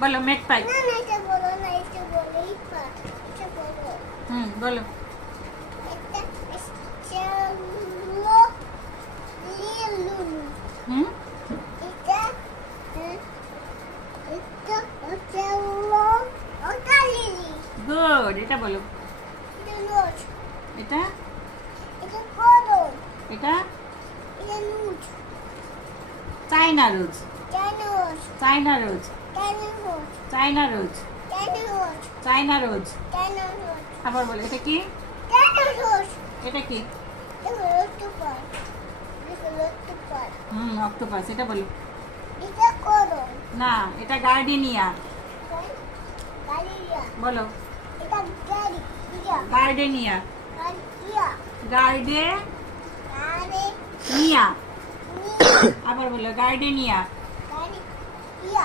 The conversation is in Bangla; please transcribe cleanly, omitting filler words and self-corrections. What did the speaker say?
বলো মেঘপাই। না না এটা বলো না, এটা বলো এটা বলো। বলো। এটা চেলো লিলু। হুম এটা এটা চেলো ওটা লিলি। গুড, এটা বলো। এটা রোজ। এটা এটা কদম। এটা এটা নুট। চাইনা রোজ। জানোস। চাইনা রোজ। জানোস। চাইনা রোজ। জানোস। চাইনা রোজ। জানোস। আবার বলো, এটা কি? জানোস। এটা কি? এটা অক্টোপাস। এটা অক্টোপাস। অক্টোপাস, এটা বলো। এটা কদম। না, এটা গার্ডেনিয়া। গালিয়া। বলো। এটা গাড়ি। ইয়া। গার্ডেনিয়া। গালিয়া। গার্ডেনিয়া। গাড়ি। আবার বলো, গার্ডেনিয়া।